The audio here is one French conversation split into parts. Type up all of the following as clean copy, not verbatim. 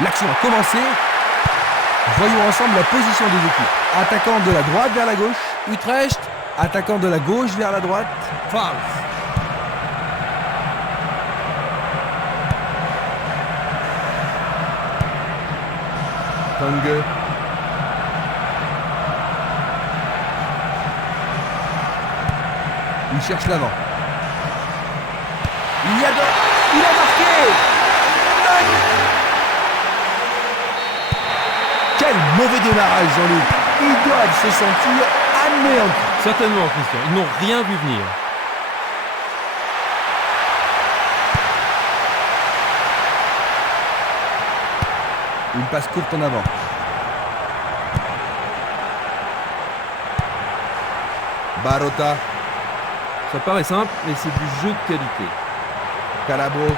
L'action a commencé. Voyons ensemble la position des équipes. Attaquant de la droite vers la gauche. Utrecht. Attaquant de la gauche vers la droite. Pfalz. Tange. Il cherche l'avant. Il a marqué. Quel mauvais démarrage, Jean-Luc. Ils doivent se sentir anéantis. Certainement, Christian. Ils n'ont rien vu venir. Une passe courte en avant. Barota. Ça paraît simple, mais c'est du jeu de qualité. Calabro.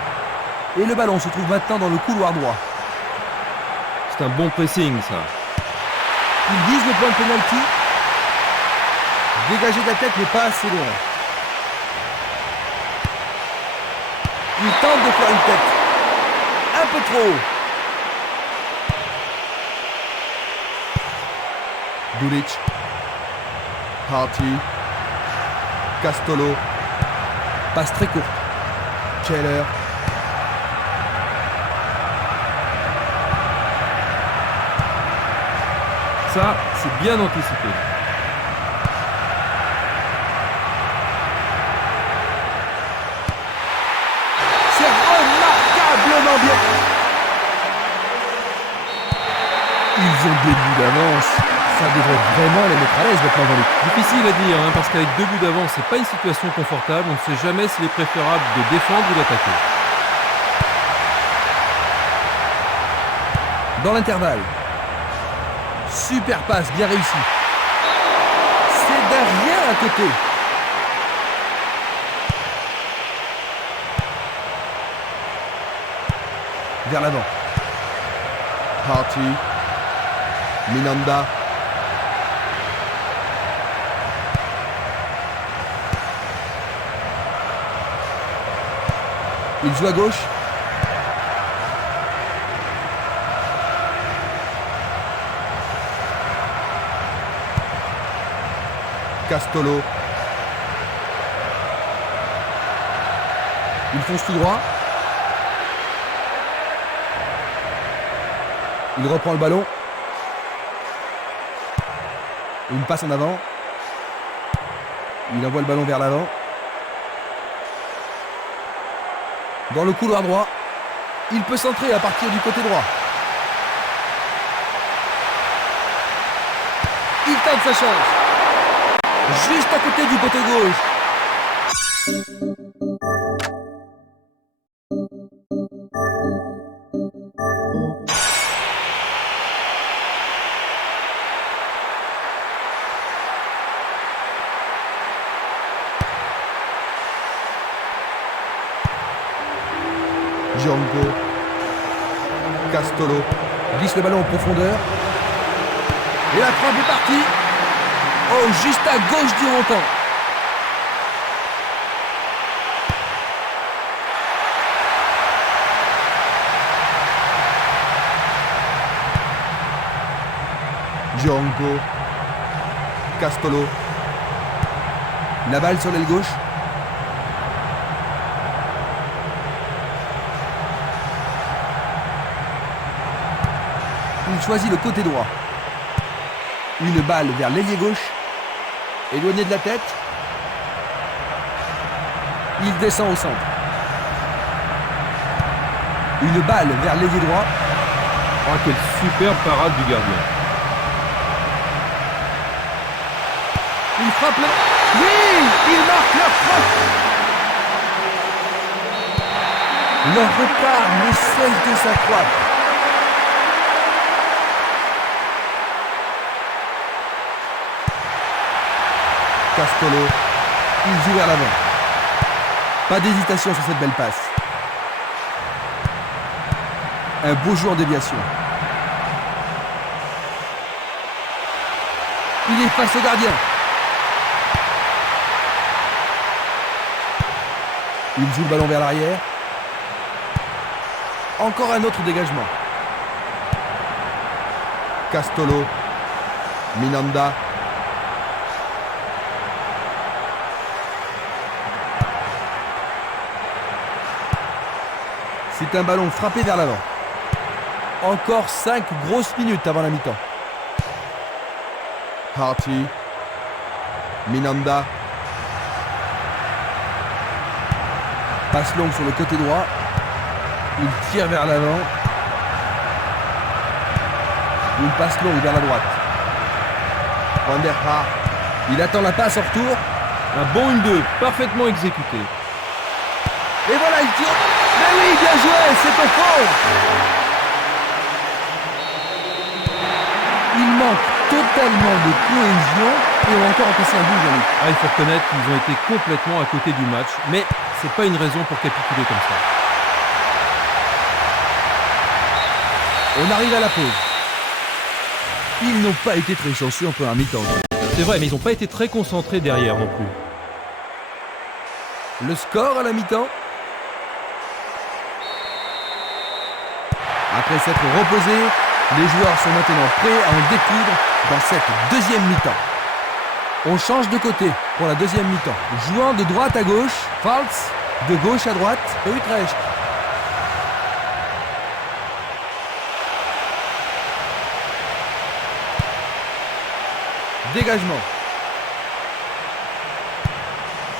Et le ballon se trouve maintenant dans le couloir droit. C'est un bon pressing, ça. Il vise le point de pénalty. Dégager de la tête n'est pas assez loin. Il tente de faire une tête. Un peu trop haut. Dulic. Harty. Castolo. Passe très courte. Keller. Ça, c'est bien anticipé. C'est remarquablement bien. Ils ont 2 buts d'avance. Ça devrait vraiment les mettre à l'aise maintenant dans l'équipe. Difficile à dire, parce qu'avec 2 buts d'avance, c'est pas une situation confortable. On ne sait jamais s'il est préférable de défendre ou d'attaquer. Dans l'intervalle. Super passe, bien réussi. C'est derrière à côté. Vers l'avant. Harty. Minanda. Il joue à gauche. Castolo. Il fonce tout droit. Il reprend le ballon. Une passe en avant. Il envoie le ballon vers l'avant. Dans le couloir droit. Il peut centrer à partir du côté droit. Il tente sa chance. Juste à côté du poteau gauche. Django. Castolo glisse le ballon en profondeur. Et la frappe est partie. Oh, juste à gauche du montant. Django. Castolo. La balle sur l'aile gauche. Il choisit le côté droit. Une balle vers l'ailier gauche. Éloigné de la tête. Il descend au centre. Une balle vers l'ailier droit. Oh, quelle superbe parade du gardien. Il frappe le... Oui, il marque leur frappe. Leur repart ne cesse de s'accroître. Castolo, il joue vers l'avant. Pas d'hésitation sur cette belle passe. Un beau jeu en déviation. Il est face au gardien. Il joue le ballon vers l'arrière. Encore un autre dégagement. Castolo. Minanda. C'est un ballon frappé vers l'avant. Encore 5 grosses minutes avant la mi-temps. Harty. Minanda. Passe longue sur le côté droit. Il tire vers l'avant. Une passe longue vers la droite. Van der Haar. Il attend la passe en retour. Un bon 1-2, parfaitement exécuté. Et voilà, il tire. Mais oui, bien joué, c'est au fond. Il manque totalement de cohésion et on a encore encaissé un but, Jean-Luc. Ah, il faut reconnaître qu'ils ont été complètement à côté du match, mais c'est pas une raison pour capituler comme ça. On arrive à la pause. Ils n'ont pas été très chanceux en première mi-temps. C'est vrai, mais ils n'ont pas été très concentrés derrière non plus. Le score à la mi-temps. Après s'être reposés, les joueurs sont maintenant prêts à en découdre dans cette deuxième mi-temps. On change de côté pour la deuxième mi-temps. Jouant de droite à gauche, Falz, de gauche à droite, Utrecht. Dégagement.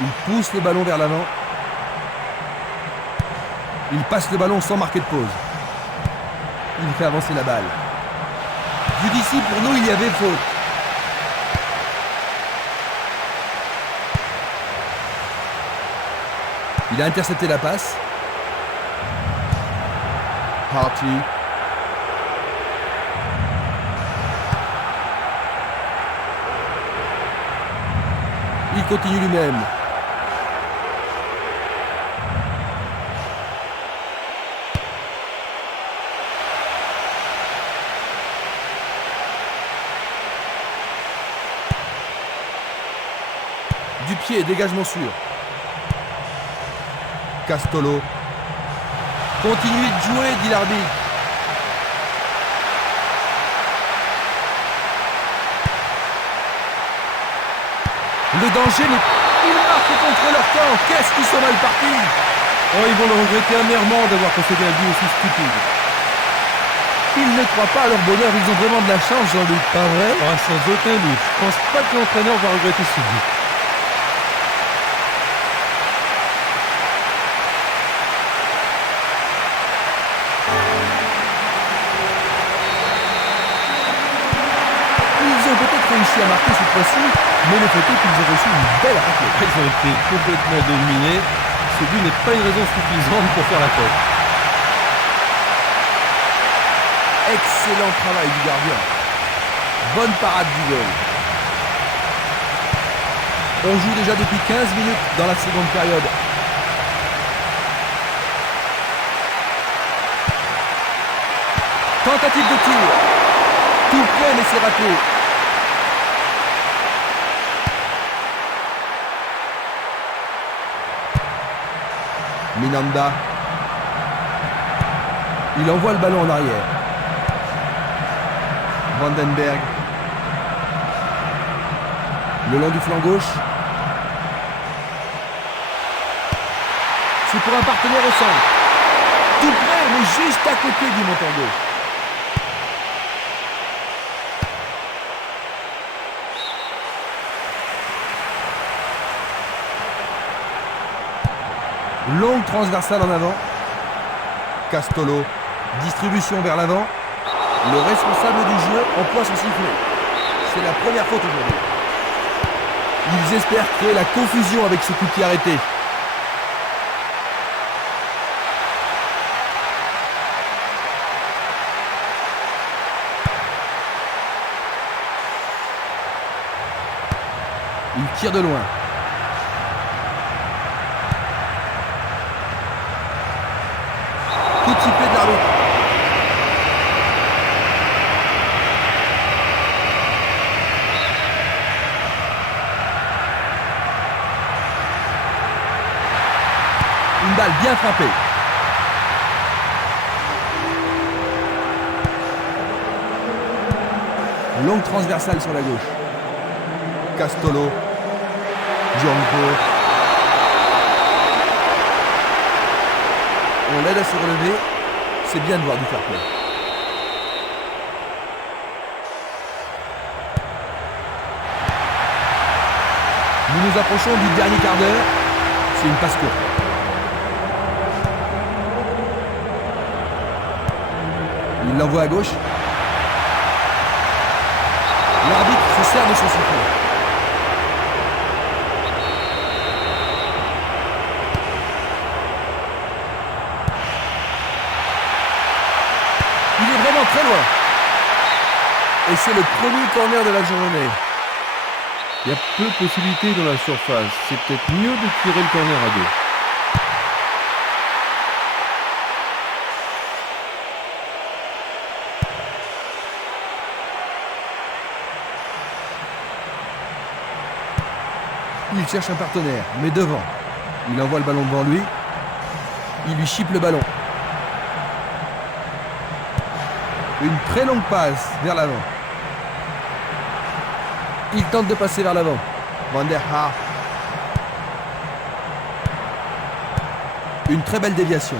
Il pousse le ballon vers l'avant. Il passe le ballon sans marquer de pause. Il fait avancer la balle. Vu d'ici, pour nous, il y avait faute. Il a intercepté la passe. Harty. Il continue lui-même. Du pied, dégagement sûr. Castolo. Continuez de jouer, dit l'arbitre. Le danger, mais ils marquent contre leur camp. Qu'est-ce qu'ils sont mal partis. Oh, ils vont le regretter amèrement d'avoir concédé un but aussi stupide. Ils ne croient pas à leur bonheur, ils ont vraiment de la chance, Jean-Luc, pas vrai? Ah, sans aucun doute. Je pense pas que l'entraîneur va regretter ce but. Ils ont peut-être réussi à marquer cette fois-ci, mais le fait est qu'ils ont reçu une belle raclée. Ils ont été complètement dominés. Ce but n'est pas une raison suffisante pour faire la tête. Excellent travail du gardien. Bonne parade du goal. On joue déjà depuis 15 minutes dans la seconde période. Tentative de tir. Tout près, mais c'est raté. Minanda. Il envoie le ballon en arrière. Vandenberg. Le long du flanc gauche. C'est pour un partenaire au centre. Tout près, mais juste à côté du montant gauche. Longue transversale en avant. Castolo. Distribution vers l'avant. Le responsable du jeu emploie son sifflet. C'est la première faute aujourd'hui. Ils espèrent créer la confusion avec ce coup de pied arrêté. Il tire de loin. Coup de sifflet de l'arbitre. Une balle bien frappée. Longue transversale sur la gauche. Castolo. Django. On l'aide à se relever. C'est bien de voir du fair play. Nous nous approchons du dernier quart d'heure. C'est une passe courte. Il l'envoie à gauche. L'arbitre se sert de son sifflet. Il est vraiment très loin. Et c'est le premier corner de la journée. Il y a peu de possibilités dans la surface. C'est peut-être mieux de tirer le corner à deux. Il cherche un partenaire, mais devant. Il envoie le ballon devant lui. Il lui chipe le ballon. Une très longue passe vers l'avant. Il tente de passer vers l'avant. Van der Haar. Une très belle déviation.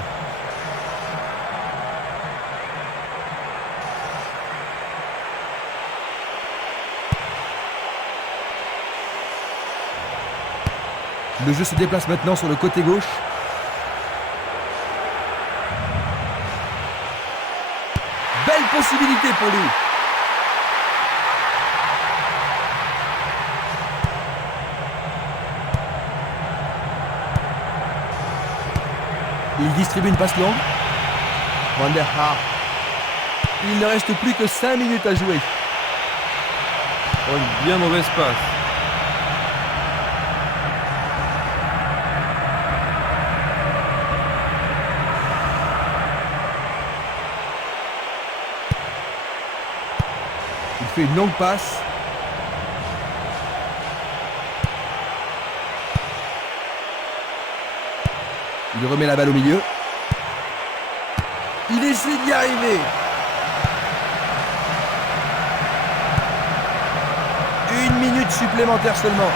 Le jeu se déplace maintenant sur le côté gauche. Belle possibilité pour lui. Il distribue une passe longue. Van der Haar. Il ne reste plus que 5 minutes à jouer. Oh, une bien mauvaise passe. Il fait une longue passe. Il remet la balle au milieu. Il essaie d'y arriver. Une minute supplémentaire seulement.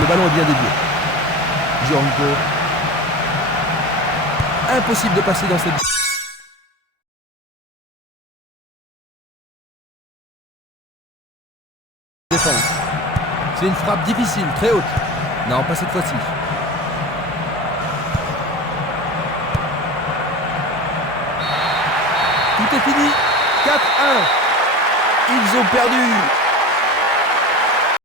Le ballon est bien dévié. Django. Impossible de passer dans cette défense. C'est une frappe difficile, très haute. Non, pas cette fois-ci. Tout est fini. 4-1. Ils ont perdu.